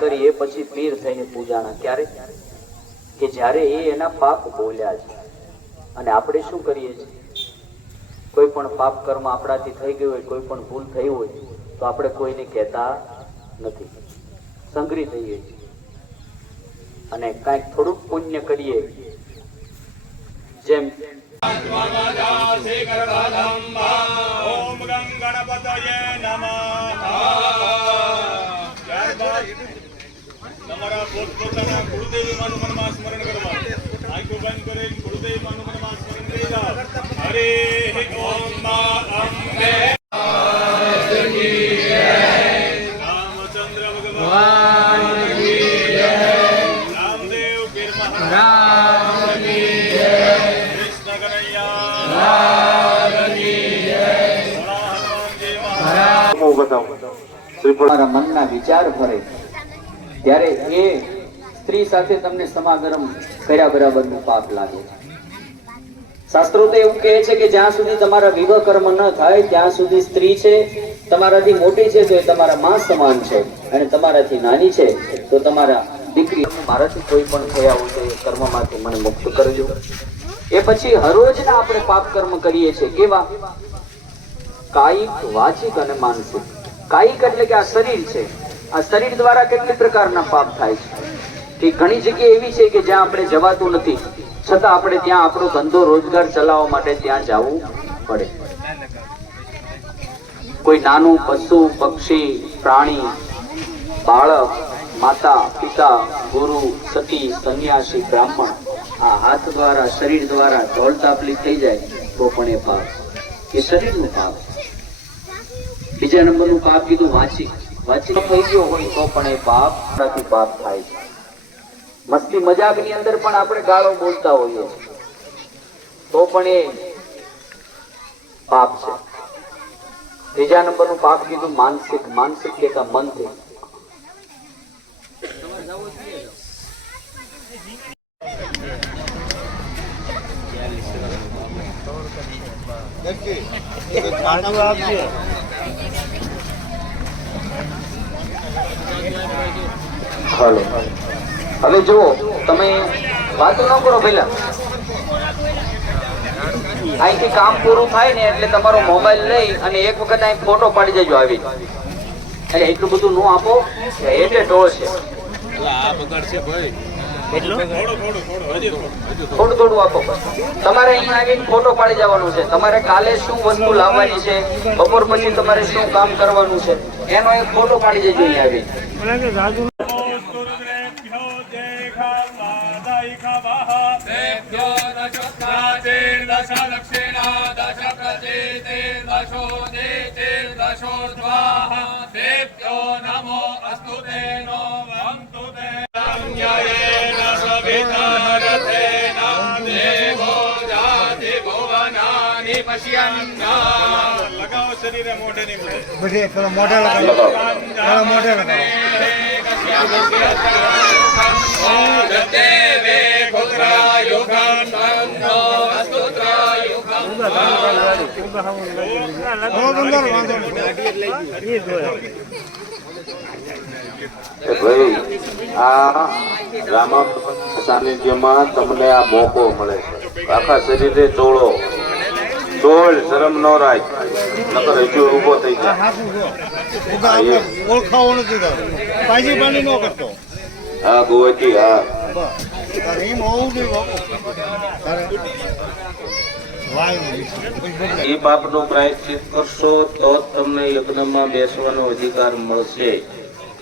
કરી એ પછી પીર થઈને પૂજાણા. ક્યારે? કે જ્યારે એ એના પાપ બોલ્યા છે. અને આપણે શું કરીએ છીએ? કોઈ પણ પાપ કર્મ આપણાથી થઈ ગયું હોય, કોઈ પણ ભૂલ થઈ હોય, તો આપણે કોઈને કહેતા નથી. સંગ્રહી થઈએ છીએ. અને કાંઈક થોડુંક પુણ્ય કરીએ. જેમ ઓમ ગંગ ગણપતયે નમઃ તમારા પોતપોતાના પોતાના માનું મનમાં સ્મરણ કરવા. આંખો બંધ કરે કુળદેવી માનું મનમાં સ્મરણ કરી જાઓ. હરે ઓમ મા અંબે રામચંદ્ર ભગવાન રામદેવ પીર મહારાજ. કૃષ્ણ કનૈયા. બતાવું તમારા મનના વિચાર ફરે ત્યારે એ સ્ત્રી સાથે તમને સમાગમ કર્યા બરાબરનું પાપ લાગે. શાસ્ત્રો તો એવું કહે છે કે જ્યાં સુધી તમારા વિવાહ કર્મ ન થાય, ત્યાં સુધી સ્ત્રી છે, તમારાથી મોટી છે, તો એ તમારા માં સમાન છે અને તમારાથી નાની છે, તો તમારા દીકરી મારાથી કોઈ પણ થયા હોય તો એ કર્મમાંથી મને મુક્ત કરજો. એ પછી હરોજના આપણે પાપ કર્મ કરીએ છીએ. કેવા? કાયિક, વાચિક અને માનસિક. કાયિક એટલે કે આ શરીર છે. આ શરીર દ્વારા કેટલી પ્રકારના પાપ થાય છે? કે ઘણી જગ્યા એવી છે કે જ્યાં આપણે જવાતું નથી, છતાં આપણે ત્યાં આપણો ધંધો રોજગાર ચલાવવા માટે ત્યાં જવું પડે. કોઈ નાનું પશુ, પક્ષી, પ્રાણી, બાળક, માતા, પિતા, ગુરુ સતી સંન્યાસી, બ્રાહ્મણ, આ હાથ દ્વારા, શરીર દ્વારા ઢોલ તાપલી થઈ જાય, તો પણ એ પાપ. એ શરીરનું પાપ. બીજા નંબરનું પાપ કીધું વાંચિક વાંચિક થઈ ગયો હોય તો પણ એ પાપ આપણાથી પાપ થાય છે. મસ્તી મજાકની અંદર પણ આપણે ગાળો બોલતા હોઈએ તો પણ એ પાપ છે. ત્રીજા નંબરનું પાપ કીધું માનસિક. માનસિક કે મનથી હાલો. હવે જુઓ, તમે વાતો ન કરો પેલા અહીંથી કામ પૂરું થાય ને એટલે તમારો મોબાઈલ લઈ અને એક વખત અહીં ફોટો પાડી દેજો આવી. એટલે એટલું બધું નો આપો, એટલે ટોળ છે. આ બગાડ છે હજી થોડું થોડું આપો તમારે અહીંયા આવીને ફોટો પાડી જવાનું છે. તમારે કાલે શું વસ્તુ લાવવાની છે બપોર પછી તમારે શું કામ કરવાનું છે એનો એક ફોટો પાડી દેજો અહીંયા આવી દેવ્યો નમો અસ્તુ તેનો વંતુ તે तेभ्यो नमो अस्तु ते नो वन्तु ते संज्ञयेन सवितारथेन देवो जाति भुवनानि કે ભાઈ આ રામા સાનિધ્યમાં તમને આ મોકો મળે છે. આખા શરીરે ચોળો ચોળ શરમ ન રાખ. નકર હજુ ઊભો થઈ જાય ઓળખાવો નથી પાછી પાણી ન કરતો. હા ગોવાજી હા. એ બાપનું પ્રાયશ્ચિત કરશો તો તમને યજ્ઞમાં બેસવાનો અધિકાર મળશે.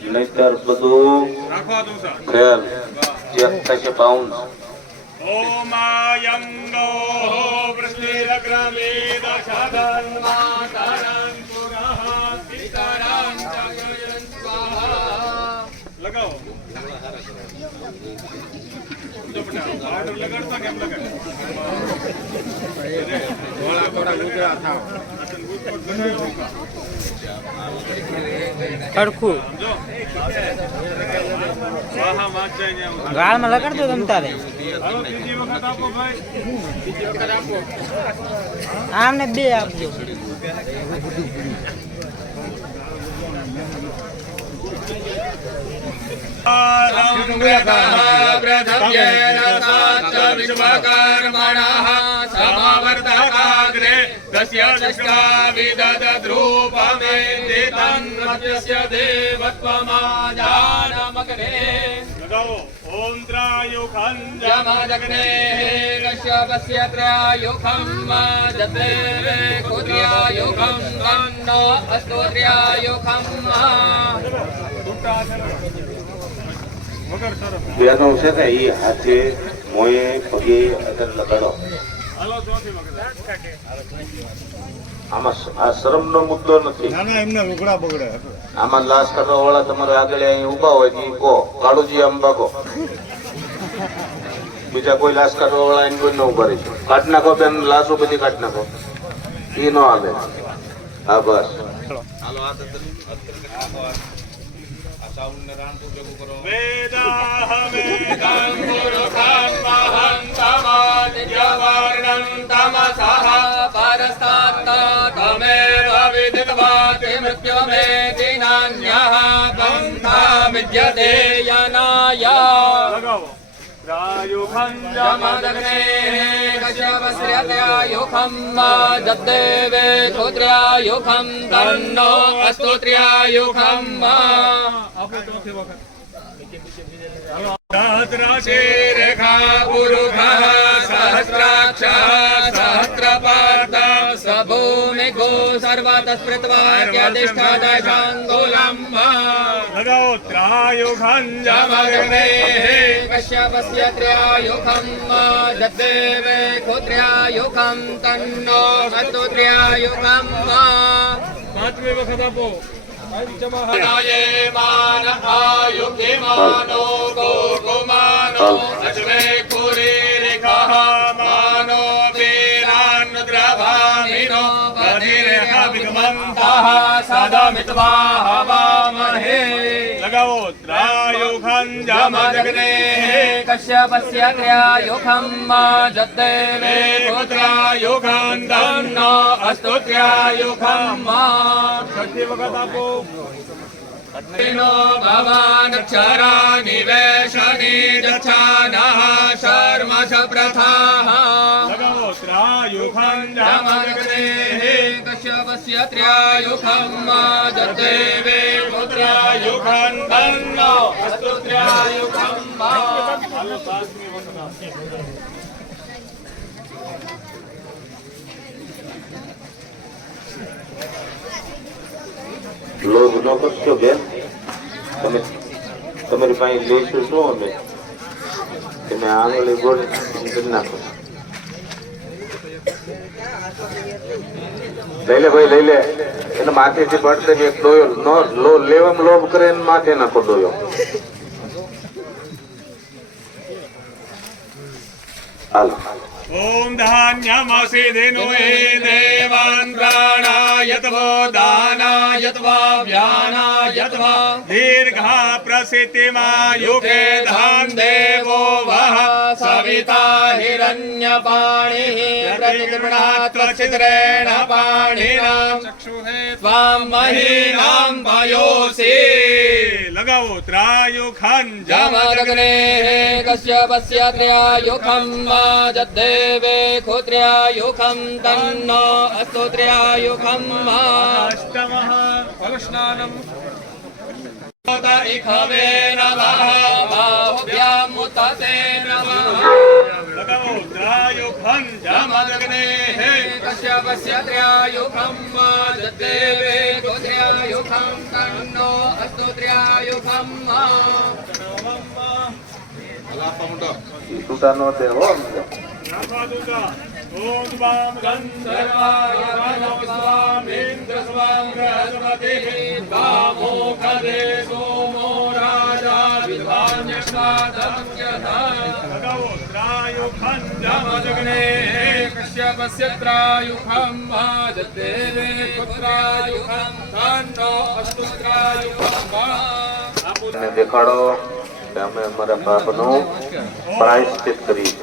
નહીતર બધું રાખો તું સર ખેર ચેક થશે બાઉન્સ ઓમાયંગો વૃષ્ટિરગ્રમેદ શગન્માતરં પુરઃ પિતરં જગયન સ્વાહા લગાવો જો બેટા ઓર્ડર લગાડતા કેમ લગાડ થોડા થોડા ગુજરાત ખડખું ગાળમાં લગાડ દો તમે તારે. આમને બે આપજો. રૌદ્રવ્યકઃ પ્રધવ્યેન સાચ વિશ્વકર્મણઃ समावर्तकाग्रे तस्य दृष्ट्वा विदधद्रूपमेति तन्मत्यस्य देवत्वमाजानमग्ने ॐ त्रायुखञ्जमदग्ने कश्यपस्य त्रयायुखं जते कुत्र्यायुखं तन्नो अस्तु त्रयायुखं બેનો છે ને એ હાથે મોએ પગે અગર લગાડો હાલો ચોથી વખત આમાં આ શરમનો મુદ્દો નથી. ના ના એમને લુગડા બગડે આમાં લાશ કરવા વાળા તમારે આગળ અહીં ઊભા હોય કહો કાળુજી આમ ભાગો. બીજા કોઈ લાશ કરવા વાળા અહીં કોઈ ન ઊભા રહી કાઢ નાખો બેન લાશો બધી કાઢ નાખો. એ ન હાલે હા બસ. સાઉન્ડ રાણપુર ભેગું કરો વેદા વેદં પુરુષાન મહં તમાજ યવર્ણં તમસઃ પરસ્તાત્ત તમે जद्देवे क्षोत्र्यायुखं तन्नो अस्तु त्रयायुखं सहस्रशीरेखा पुरुषः सहस्राक्षः सहस्रपाद गाभो मेघो सर्वातस्मृत्वात्यधिष्ठादशाङ्गोलम् त्रायुखम् जमगणे कश्यपस्य त्रयायुखम् दद्देवे खोत्र्यायुखम् तन्नो हतु त्र्यायुखम् पांचवे वखत आपो मान आयुके मानो गोकुमानो अजमे को सदमित्वाहवामहे लगावोत्रायोघं जमजग्ने कश्यपस्य त्रयायोघं मा जद्देवे पुत्रायोघं दन्ना अस्तुत्र्यायोघं मा षष्ठी वखत आपो पद्मिनो भवान् क्षरा निवेशने दक्षानः शर्मस प्रथाः त्रायुखञ्जमग्नेः कश्यपस्य त्रयायुखं मा जदेवे पुत्रायुखं धन्नो अस्तु त्रयायुखं मा Thank you. લોભ ન કરશો બેન. તમે તમારી પાસે લઈશું શું અમે? તમે આંગળી ગોળ કરી નાખો. લઈ લે ભાઈ, લઈ લે. એને માથેથી પડશે એક ડોયો નો, લો, લેવામાં લોભ કરે માથે નાખો ડોયો હાલો ॐ धान्यमसिधिनु हे देवान् प्राणायतवो दानायतवा व्यानायतवा दीर्घा प्रसिद्धिमायुगे धान् देवो वः सविता हिरण्यपाणिः प्रतिगृणात्वचित्रेण पाणिना त्वां महीनां पयोषि लगाओ त्रायुखं जमदग्नेः कश्यपस्य त्रयायुखं जद्देवे क्षोत्र्यायुखं દેવે ખોત્ર્યાયુખમ તન્નો અસ્તોત્ર્યાયુખમ અષ્ટમઃ ફલસ્નાનમ ઇખવે નમઃ બાહુભ્યામ મુતતે નમઃ ત્રાયુખમ જમગ્ને હે કશ્ય પશ્ય ત્રાયુખમ જદેવે ગોત્ર્યાયુખમ તન્નો અસ્તુ ત્રાયુખમ સુતાનો દેવો નાખવા દૂતા ઓમ વામ ગંધર્વાય નમઃ સ્વામીન્દ્ર સ્વામ બૃહસ્પતિઃ कामोखदे सोमो राजा विद्वान्यष्टादमङ्गधः लगाओ त्रायुखं जमदग्नेः कश्यपस्य त्रायुखं जद्देवे पुत्रायुखं तन्नो अस्तु त्रायुखम् અને દેખાડો કે અમે અમારા પાપનું પ્રાયશ્ચિત કરીએ છીએ ભ્યો દેખાવાદાયિકાવાહ.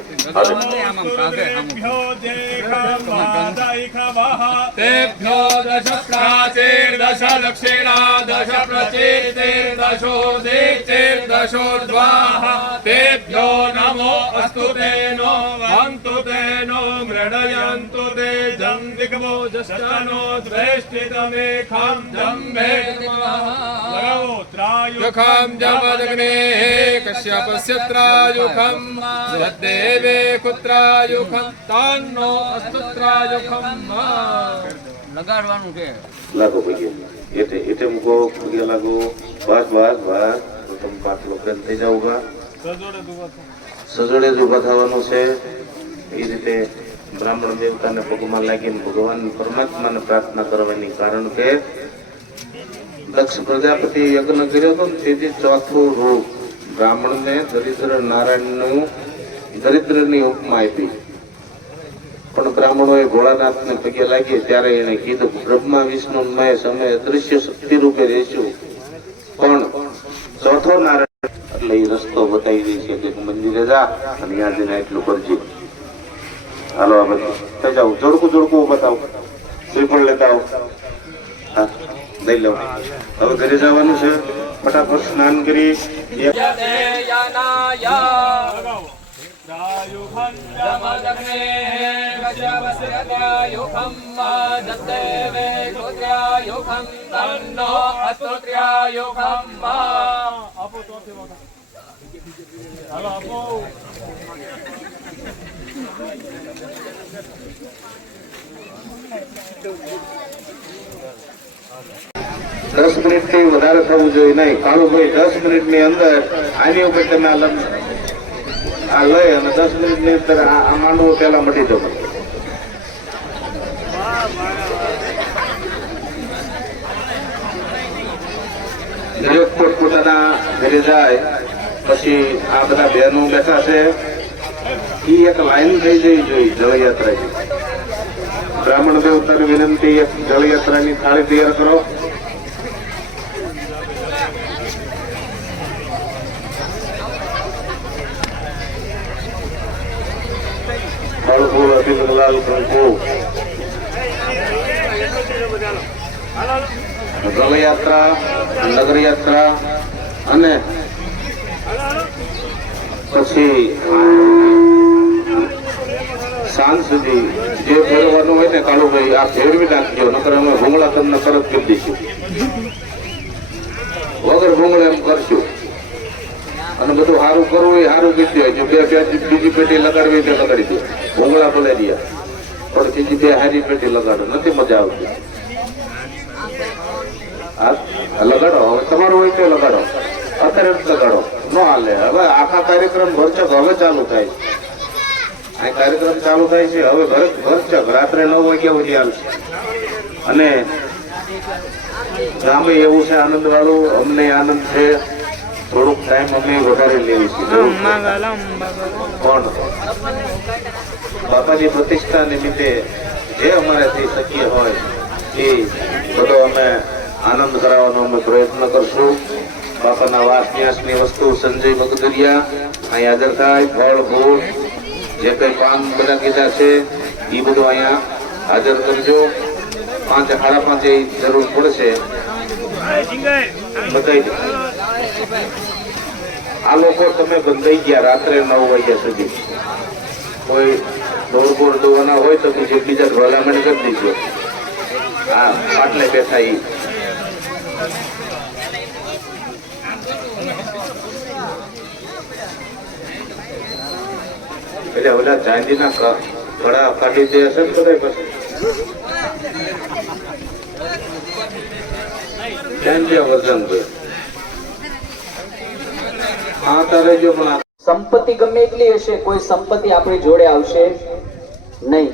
तेभ्यो दश प्राचेर्दश दक्षिणा दश प्रचेर्तेर्दशोर्देतेर्दशोर्द्वाः तेभ्यो नमो अस्तु ते नो वन्तु ते नो मृणयन्तु ते जं दिग्मो जशनो द्वेष्टितमेखं जम्भे त्रायुखं जमदग्नेः कश्यपस्य त्रायुखं देवे કુત્રાયુખમ તાનનો અસ્તુત્રાયુખમ લગાડવાનું છે. લાગો ભાઈ એટે એટે મુકો ભાઈ લાગો. બસ બસ બસ તો તમ પાંચ થઈ જાવગા સજોડે જ ઊભા થવાનું છે. એ રીતે બ્રાહ્મણ દેવતાને પગમાં લાગીને ભગવાન પરમાત્માને પ્રાર્થના કરવાની કારણ કે દક્ષ પ્રજાપતિ યજ્ઞ કર્યો હતો તેથી ચોથું રૂપ બ્રાહ્મણને દરિદ્ર નારાયણનું દરિદ્રની ઉપમા આપી. પણ બ્રાહ્મણોએ ભોળાનાથને પગે લાગી ત્યારે એને કીધું, બ્રહ્મા વિષ્ણુ મહેશ અમે અદૃશ્ય શક્તિ રૂપે રહેશું. પણ ચોથો નારાયણ એટલે એ રસ્તો બતાવી દે છે કે મંદિરે જા અને જઈને એટલું કરજે. હાલો આ બધું. થઈ જાવ. જોડકું જોડકું બતાવો શ્રીફળ લેતા આવો. હા લઈ લો હવે ઘરે જવાનું છે. ફટાફટ સ્નાન કરી. દસ મિનિટથી વધારે થવું જોઈએ નહીં. કાળુભાઈ, દસ મિનિટની અંદર આની ઉપર તમે લમ આ લઈ અને દસ મિનિટની અંદર આ માંડવો પેલા મટી જતો દરેક પોતપોતાના ઘરે જાય, પછી આ બધા બહેનો બેઠા છે. એ એક લાઈન થઈ જવી જોઈએ જળયાત્રાની. બ્રાહ્મણ દેવતાની વિનંતી એક જળયાત્રાની થાળી તૈયાર કરો. ફળ ફૂલ અભિન લાલ કંકુ રથયાત્રા, નગરયાત્રા અને પછી, સાંજ સુધી જે ફેરવવાનું હોય ને કાળુભાઈ, આ ફેરવી નાખજો, નકર અમે ભૂંગળા તમને તરત કરી દઈશું. વગર ભૂંગળા એમ કરશું. અને બધું સારું કરવું એ સારું કરી દે જો બે બીજી પેટી લગાડવી તે લગાડી દે. ભોગળા ભલે દે. પણ ત્રીજી બે હારી પેટી લગાડો. નથી મજા આવતી. લગાડો. હવે તમારું હોય તો લગાડો. અત્યારે જ લગાડો. ન હાલે. હવે આખા કાર્યક્રમ ભરચક હવે ચાલુ થાય આ કાર્યક્રમ ચાલુ થાય છે. હવે ઘર ભરચક રાત્રે નવ વાગ્યા સુધી હાલશે અને ગામે એવું છે આનંદ વાળું અમને આનંદ છે. થોડુંક ટાઈમ અમે વધારે લેવી છે. પણ બાપાની પ્રતિષ્ઠા નિમિત્તે જે અમારાથી શક્ય હોય એ બધો અમે આનંદ કરાવવાનો અમે પ્રયત્ન કરશું. બાપાના વાસ ન્યાસની વસ્તુ સંજય મગદરિયા અહીં હાજર થાય ફળ ફૂલ જે કંઈ પાન બધા કીધા છે એ બધું અહીંયા હાજર કરજો. પાંચ સાડા પાંચે જરૂર પડશે. બતાવી દો આ લોકો તમે બંધાઈ ગયા, રાત્રે નવ વાગ્યા સુધી. કોઈ દોડ બોડ દોવાના હોય તો બીજે બીજા ભલામણ કરી દીધો હા, પાટલે બેઠા ઈ. એટલે ઓલા ચાંદીના ક- ફાટી દે હશે ને બધા પછી ચાંદી પણ આ સંપત્તિ ગમે એટલી હશે, કોઈ સંપત્તિ આપણી જોડે આવશે નહીં.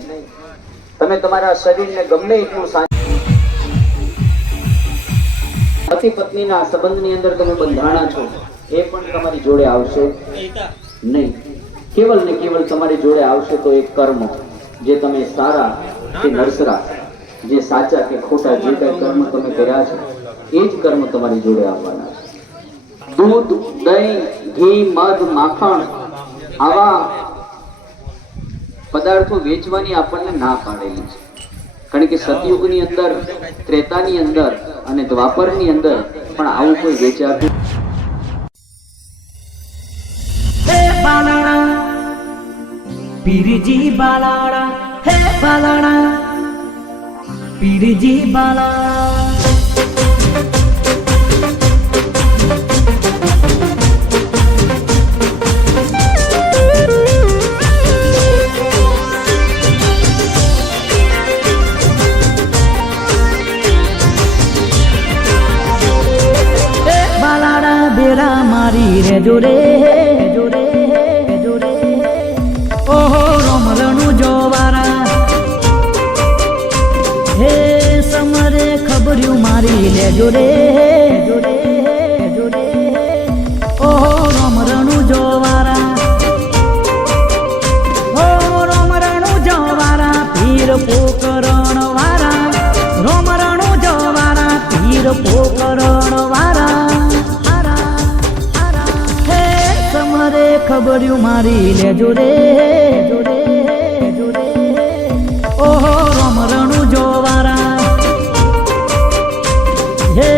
તમે તમારા શરીરને ગમે એટલું પતિ પત્નીના સંબંધની અંદર તમે બંધાણા છો, એ પણ તમારી જોડે આવશે નહીં. કેવલ ને કેવલ તમારી જોડે આવશે તો એક કર્મ જે તમે સારા કે નરસરા, જે સાચા કે ખોટા જે કઈ કર્મ તમે કર્યા છે, એ જ કર્મ તમારી જોડે આવવાના છે. દૂધ, દહીં, ઘી, મધ, માખણ આવા પદાર્થો વેચવાની આપણને ના પાડેલી છે. કારણ કે સતયુગની અંદર, ત્રેતાની અંદર અને દ્વાપરની અંદર પણ આવું કોઈ વેચાતું બાલાડા પીરજી બાલાડા હે બાલાડા પીરજી બાલા મારી રે જોરે જોરે જોરે ઓહો રોમરણું જોવારા. હે સમરે ખબર્યું મારી લે જોરે ખબર્યું મારી લેજો રે ઓહો રોમરણું જોવારા. હે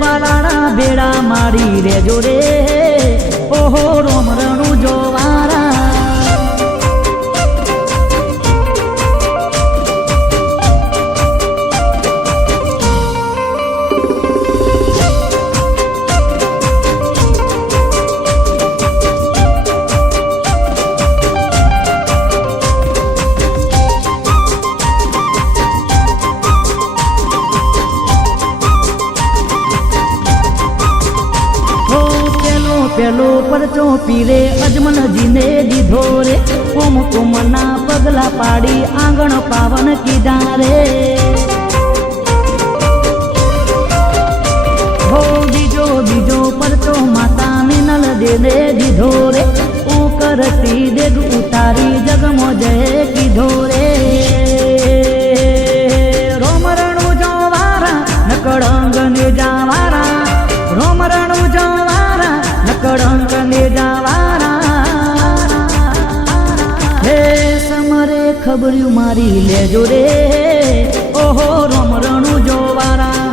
બાલાડા બેડા મારી લેજો રે કોમ કોમના પગલા પાડી આંગણ પાવન કીધા રે. હો બીજો બીજો પરચો માતા મિનલ દે દીધો રે. ઓ કરતી દેગ ઉતારી જગમો જય કીધો મારી લેજો રે. ઓહો રોમરણું જોવારા.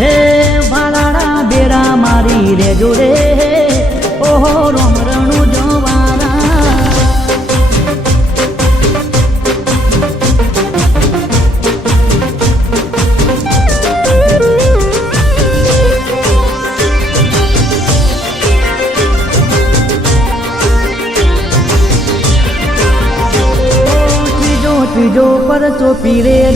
હે વાલાડા બેરા મારી રેજો રે. ઓહો રોમરણું પરચો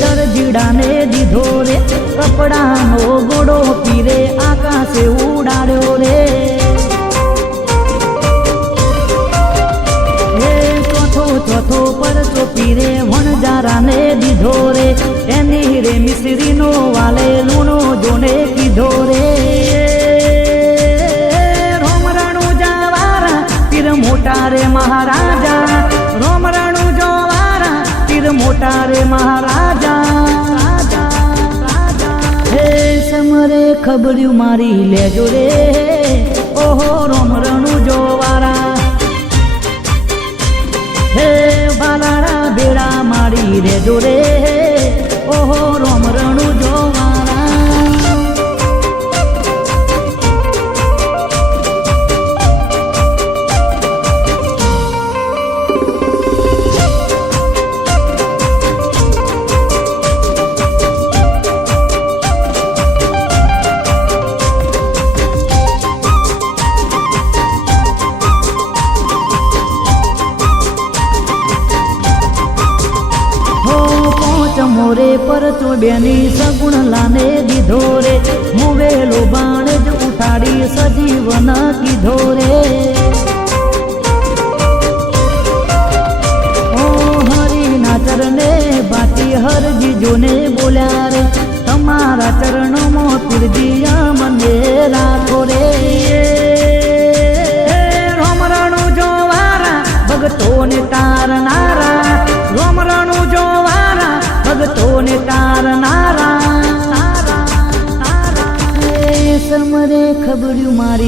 ખબર્યું મારી લેજો રે. ઓહો રમરણું જોવારા. હે બાલારા બેડા મારી રેજો રે.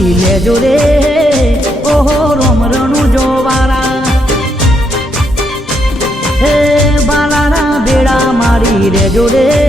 ઝડપી લેજો રે ઓહો રોમરણું જોવારા. હે બાલાના બેડા મારી રેજો રે